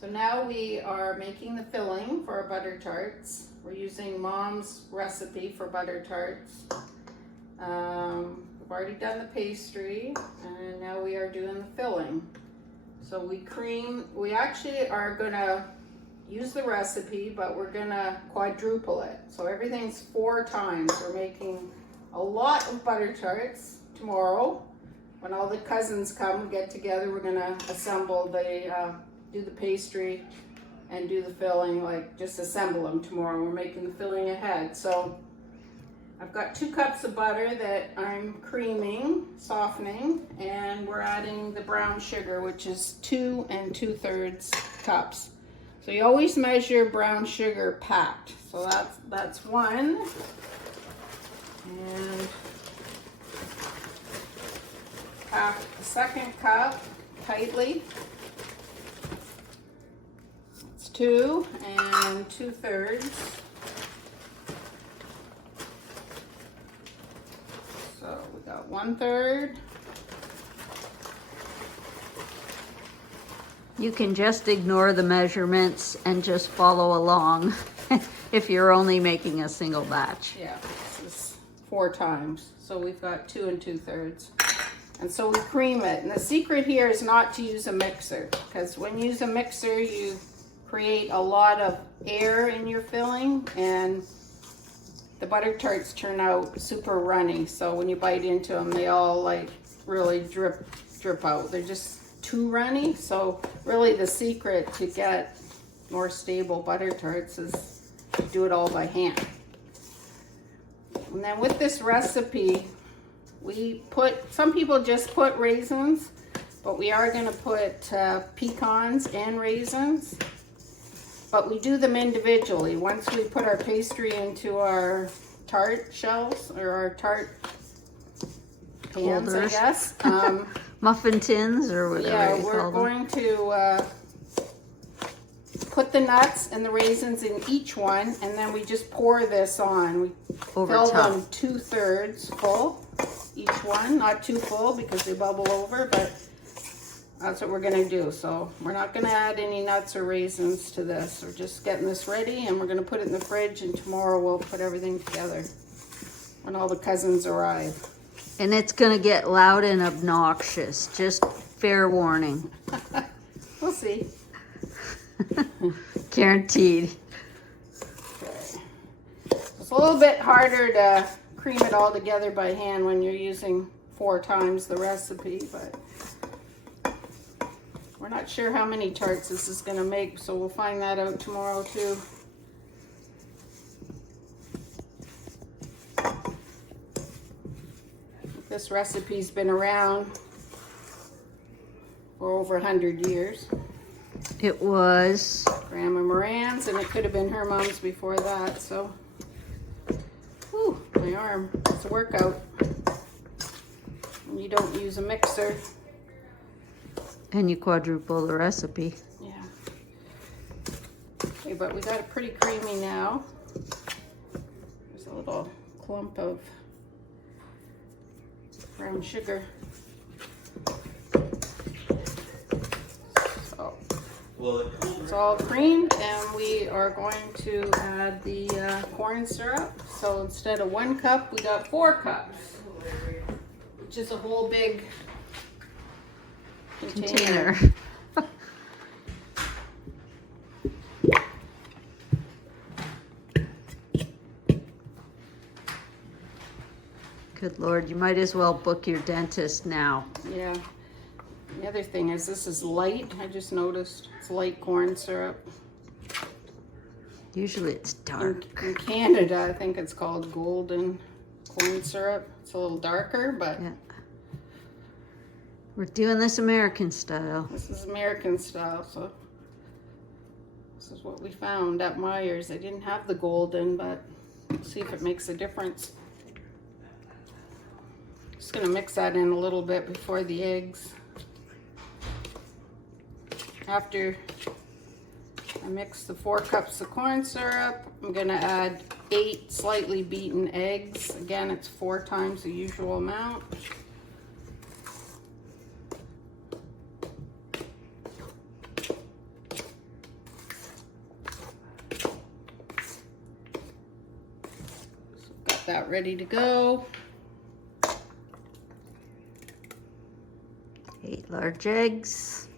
So now we are making the filling for our butter tarts. We're using Mom's recipe for butter tarts. We've already done the pastry, and now we are doing the filling. So we actually are gonna use the recipe, but we're gonna quadruple it. So everything's 4 times. We're making a lot of butter tarts tomorrow. When all the cousins come, get together, we're gonna assemble do the pastry and do the filling, like just assemble them tomorrow. We're making the filling ahead. So I've got 2 cups of butter that I'm creaming, softening, and we're adding the brown sugar, which is 2 2/3 cups. So you always measure brown sugar packed. So that's 1. And pack the 2nd cup tightly. It's 2 2/3. So we got 1/3. You can just ignore the measurements and just follow along if you're only making a single batch. Yeah, this is 4 times. So we've got 2 2/3. And so we cream it. And the secret here is not to use a mixer, because when you use a mixer, you create a lot of air in your filling, and the butter tarts turn out super runny. So when you bite into them, they all like really drip out. They're just too runny. So really the secret to get more stable butter tarts is to do it all by hand. And then with this recipe, some people just put raisins, but we are gonna put pecans and raisins. But we do them individually. Once we put our pastry into our tart shells, or our tart pans, I guess. Muffin tins or whatever. Yeah, we're going to put the nuts and the raisins in each one, and then we just pour this on. We fill them 2/3 full, each one. Not too full because they bubble over, but that's what we're gonna do. So we're not gonna add any nuts or raisins to this. We're just getting this ready, and we're gonna put it in the fridge, and tomorrow we'll put everything together when all the cousins arrive. And it's gonna get loud and obnoxious, just fair warning. We'll see. Guaranteed. Okay. It's a little bit harder to cream it all together by hand when you're using 4 times the recipe, but we're not sure how many tarts this is going to make, so we'll find that out tomorrow too. This recipe's been around for over 100 years. It was Grandma Morand's, and it could have been her mom's before that, so. Whew, my arm. It's a workout. And you don't use a mixer. And you quadruple the recipe. Yeah. Okay, but we got it pretty creamy now. There's a little clump of brown sugar. So it's all creamed, and we are going to add the corn syrup. So instead of 1 cup, we got 4 cups, which is a whole big container. Good Lord, you might as well book your dentist now. Yeah. The other thing is this is light. I just noticed it's light corn syrup. Usually it's dark. In Canada, I think it's called golden corn syrup. It's a little darker, but Yeah. We're doing this American style. this is American style, so this is what we found at Myers. They didn't have the golden, but we'll see if it makes a difference. Just gonna mix that in a little bit before the eggs. After I mix the 4 cups of corn syrup, I'm gonna add 8 slightly beaten eggs. Again, it's 4 times the usual amount. that ready to go. 8 large eggs.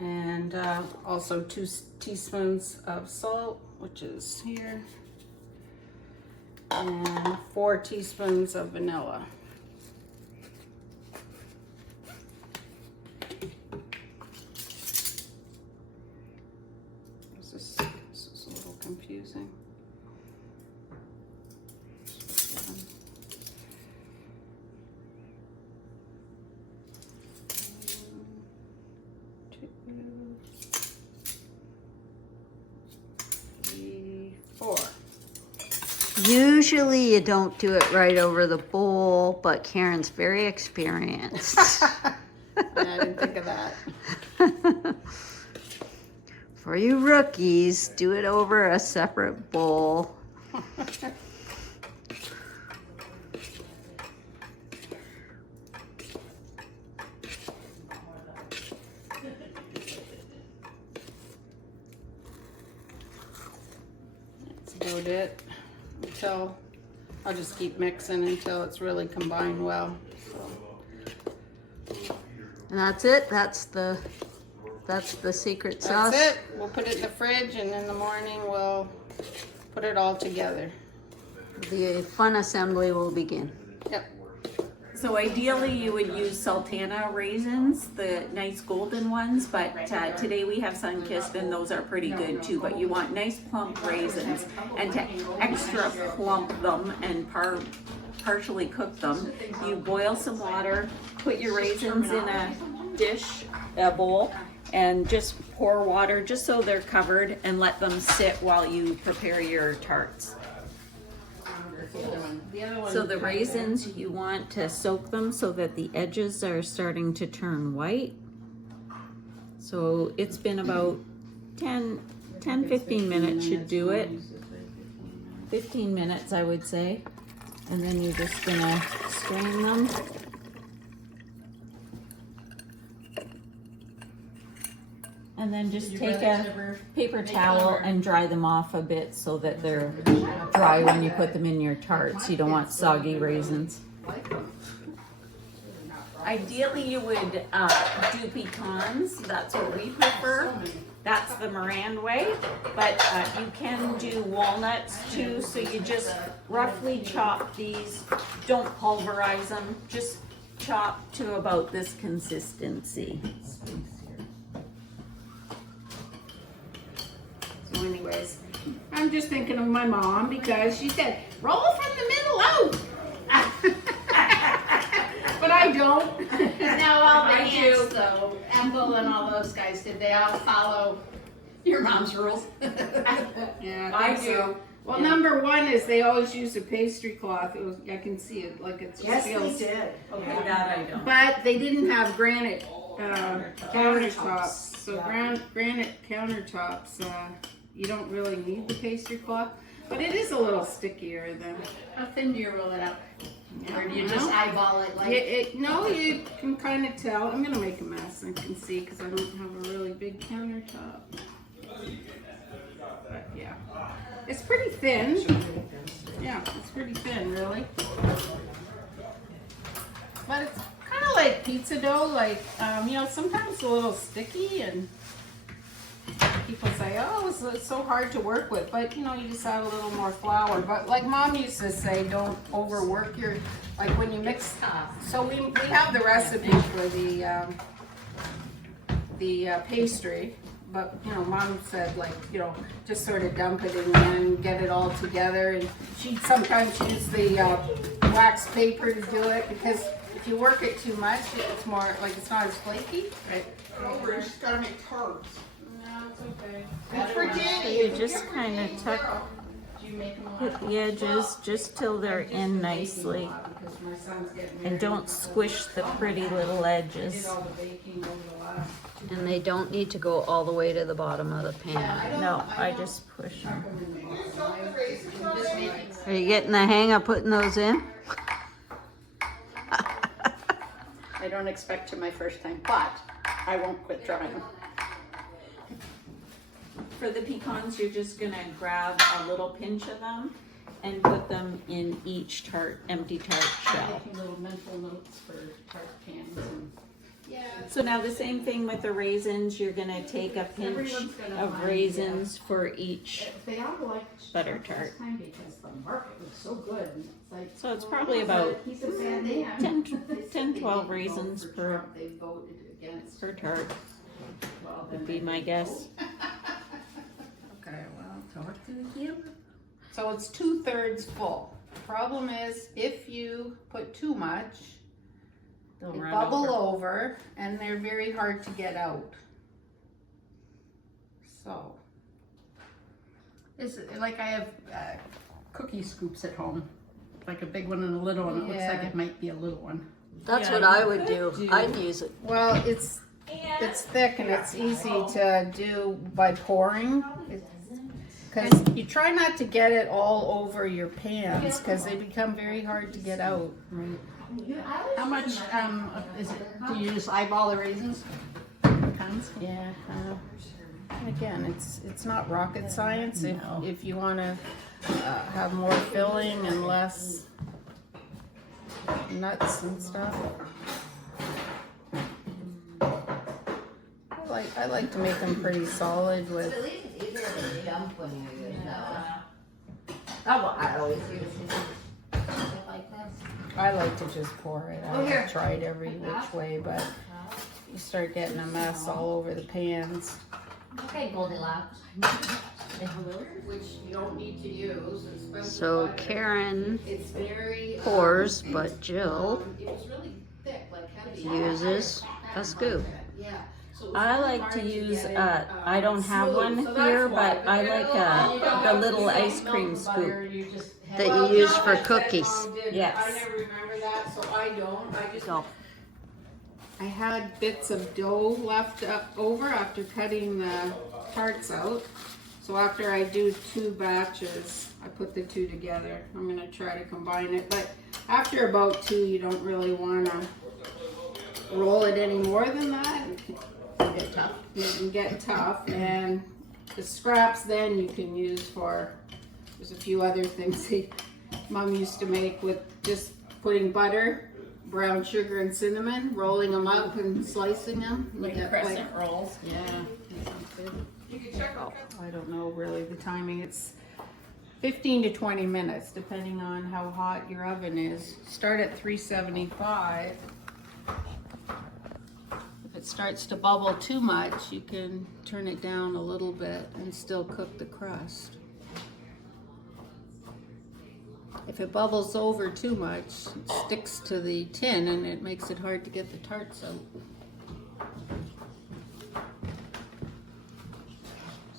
And also 2 teaspoons of salt, which is here. And 4 teaspoons of vanilla. This is a little confusing. Usually you don't do it right over the bowl, but Karen's very experienced. Yeah, I didn't think of that. For you rookies, do it over a separate bowl. That's about it. Until I'll just keep mixing until it's really combined well. So. And that's it. That's the secret sauce. That's it. We'll put it in the fridge, and in the morning we'll put it all together. The fun assembly will begin. Yep. So ideally you would use sultana raisins, the nice golden ones, but today we have sun-kissed and those are pretty good too. But you want nice plump raisins, and to extra plump them and partially cook them, you boil some water, put your raisins in a dish, a bowl, and just pour water just so they're covered and let them sit while you prepare your tarts. So the raisins, you want to soak them so that the edges are starting to turn white. So it's been about 10-15 minutes should do it. 15 minutes I would say. And then you're just gonna strain them. And then just take a paper towel and dry them off a bit so that they're dry when you put them in your tarts. You don't want soggy raisins. Ideally you would do pecans, that's what we prefer. That's the Morand way, but you can do walnuts too, so you just roughly chop these. Don't pulverize them, just chop to about this consistency. So anyways, I'm just thinking of my mom because she said, roll from the middle out. But I don't. Now all the I aunts, do. though, Ethel and all those guys, did they all follow your mom's rules? Yeah, I think do. so. Well, number one is they always use a pastry cloth. I can see it like it's feels. did. Okay, that I don't. But they didn't have granite countertops. So granite countertops, you don't really need the pastry cloth. But it is a little stickier than. How thin do you roll it out? Yeah, Or do you just eyeball it like? No, you can kind of tell. I'm gonna make a mess. I can see because I don't have a really big countertop. But yeah, it's pretty thin. Yeah, it's pretty thin, really. But it's kind of like pizza dough. Like sometimes it's a little sticky, and people say, "Oh, it's so hard to work with." But you just add a little more flour. But like Mom used to say, don't overwork your when you mix. So we have the recipe for the pastry. But Mom said just sort of dump it in there and get it all together. And she'd sometimes use the wax paper to do it because if you work it too much, it's more it's not as flaky. Right? Oh, we just gotta make tarts. No, it's okay. Good for Danny. You just kind of tuck the edges just till they're in nicely. And don't squish the pretty little edges. And they don't need to go all the way to the bottom of the pan. No, I just push them. Are you getting the hang of putting those in? I don't expect to my first time, but I won't quit trying. For the pecans, you're just gonna grab a little pinch of them and put them in each tart, empty tart shell. Making little mental notes for tart cans. And, yeah. So now the same thing with the raisins, you're gonna take a pinch of raisins for each. They all like butter tart. this time because the market was so good. And it's like, So it's probably about he's a bad man. 10, 12 raisins per They voted against. tart, Well, would be my guess. Okay, well, talk to him. So it's 2/3 full. Problem is, if you put too much, They'll they run bubble over. over and they're very hard to get out. So, it's like I have cookie scoops at home, like a big one and a little one. It looks like it might be a little one. That's Yeah, what I would do. I'd use it. Well, it's thick and it's easy to do by pouring. Because you try not to get it all over your pans because they become very hard to get out. Right. How much is it? Do you just eyeball the raisins? Pecans? Yeah. Again, it's not rocket science. If you want to have more filling and less nuts and stuff. I like to make them pretty solid with. At least it's easier to jump when you use those. Oh, well, I always use stuff like this. I like to just pour it. I've tried every which way, but you start getting a mess all over the pans. Okay, Goldilocks. Which you don't need to use. So Karen It's very pours, but Jill it was really thick, like heavy. uses a scoop. Yeah. So I like to use, I don't have one here, but I like the little ice cream scoop. That you use for cookies. Yes. I never remember that, so I don't. I just. Go. I had bits of dough left over after cutting the tarts out. So after I do 2 batches, I put the 2 together. I'm gonna try to combine it, but after about 2, you don't really wanna roll it any more than that. Get tough. You can get tough, and the scraps then you can use for, there's a few other things Mom used to make with just putting butter, brown sugar, and cinnamon, rolling them up and slicing them. You get Crescent rolls. Yeah, that sounds good. I don't know really the timing. It's 15 to 20 minutes, depending on how hot your oven is. Start at 375. If it starts to bubble too much, you can turn it down a little bit and still cook the crust. If it bubbles over too much, it sticks to the tin and it makes it hard to get the tarts out.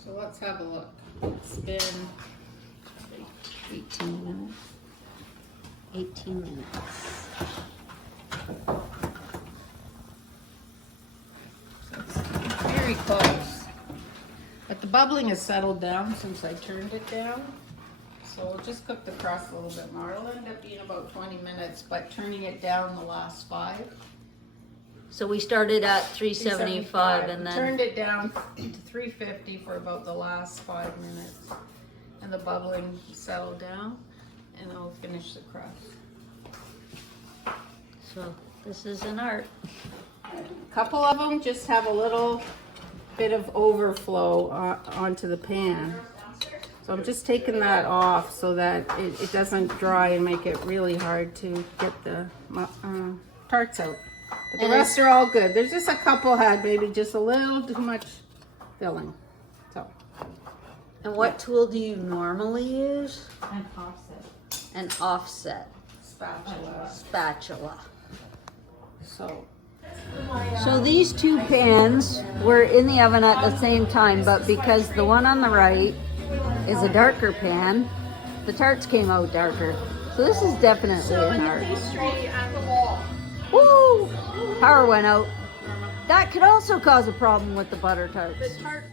So let's have a look. It's been 18 minutes. 18 minutes. very close. But the bubbling has settled down since I turned it down. So we'll just cook the crust a little bit more. It'll end up being about 20 minutes, but turning it down the last 5. So we started at 375 and then turned it down to 350 for about the last 5 minutes. And the bubbling settled down, and I'll finish the crust. so this is an art. A couple of them just have a little bit of overflow onto the pan. So I'm just taking that off so that it doesn't dry and make it really hard to get the tarts out. But the rest are all good. There's just a couple had maybe just a little too much filling. So. And what tool do you normally use? An offset. An offset Spatula. spatula. So these 2 pans were in the oven at the same time, but because the one on the right is a darker pan, the tarts came out darker. So this is definitely an art. Pastry on the wall. Woo! Power went out. That could also cause a problem with the butter tarts. The tart